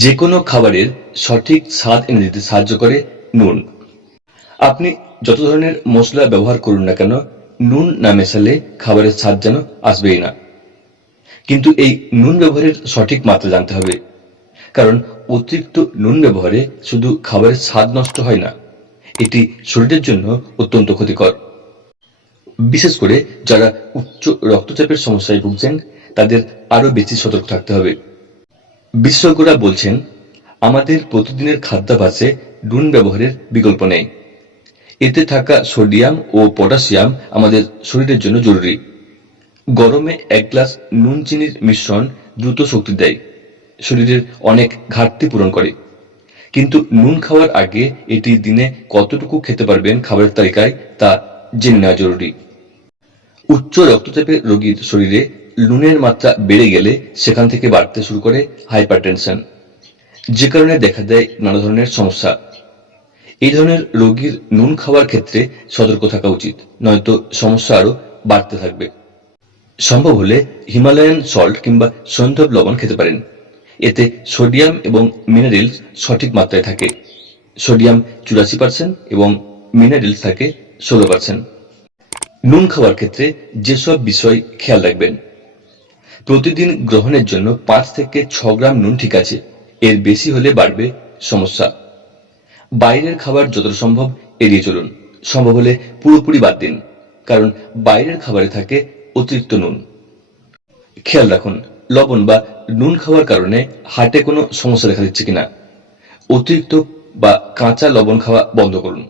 যে কোনো খাবারের সঠিক স্বাদ এনে দিতে সাহায্য করে নুন। আপনি যত ধরনের মশলা ব্যবহার করুন না কেন, নুন না মেশালে খাবারের স্বাদ যেন আসবেই না। কিন্তু এই নুন ব্যবহারের সঠিক মাত্রা জানতে হবে। কারণ অতিরিক্ত নুন ব্যবহারে শুধু খাবারের স্বাদ নষ্ট হয় না, এটি শরীরের জন্য অত্যন্ত ক্ষতিকর। বিশেষ করে যারা উচ্চ রক্তচাপের সমস্যায় ভুগছেন, তাদের আরও বেশি সতর্ক থাকতে হবে। বিশেষজ্ঞরা বলছেন, আমাদের প্রতিদিনের খাদ্যাভ্যাসে নুন ব্যবহারের বিকল্প নেই। এতে থাকা সোডিয়াম ও পটাশিয়াম আমাদের শরীরের জন্য জরুরি। গরমে এক গ্লাস নুন চিনির মিশ্রণ দ্রুত শক্তি দেয়, শরীরের অনেক ঘাটতি পূরণ করে। কিন্তু নুন খাওয়ার আগে এটি দিনে কতটুকু খেতে পারবেন খাবারের তালিকায় তা জেনে নেওয়া জরুরি। উচ্চ রক্তচাপের রোগীর শরীরে নুনের মাত্রা বেড়ে গেলে সেখান থেকে বাড়তে শুরু করে হাইপারটেনশন, যে কারণে দেখা দেয় নানা ধরনের সমস্যা। এই ধরনের রোগীর নুন খাওয়ার ক্ষেত্রে সতর্ক থাকা উচিত, নয়তো সমস্যা আরও বাড়তে থাকবে। সম্ভব হলে হিমালয়ান সল্ট কিংবা সৈন্ধব লবণ খেতে পারেন। এতে সোডিয়াম এবং মিনারেলস সঠিক মাত্রায় থাকে। সোডিয়াম চুরাশি পার্সেন্ট এবং মিনারেলস থাকে ষোলো পার্সেন্ট। নুন খাওয়ার ক্ষেত্রে যেসব বিষয় খেয়াল রাখবেন প্রতিদিন গ্রহণের জন্য পাঁচ থেকে ছ গ্রাম নুন ঠিক আছে। এর বেশি হলে বাড়বে সমস্যা। বাইরের খাবার যতটা সম্ভব এড়িয়ে চলুন। সম্ভব হলে পুরোপুরি বাদ দিন, কারণ বাইরের খাবারে থাকে অতিরিক্ত নুন। খেয়াল রাখুন, লবণ বা নুন খাওয়ার কারণে হার্টে কোনো সমস্যা দেখা দিচ্ছে কিনা। অতিরিক্ত বা কাঁচা লবণ খাওয়া বন্ধ করুন।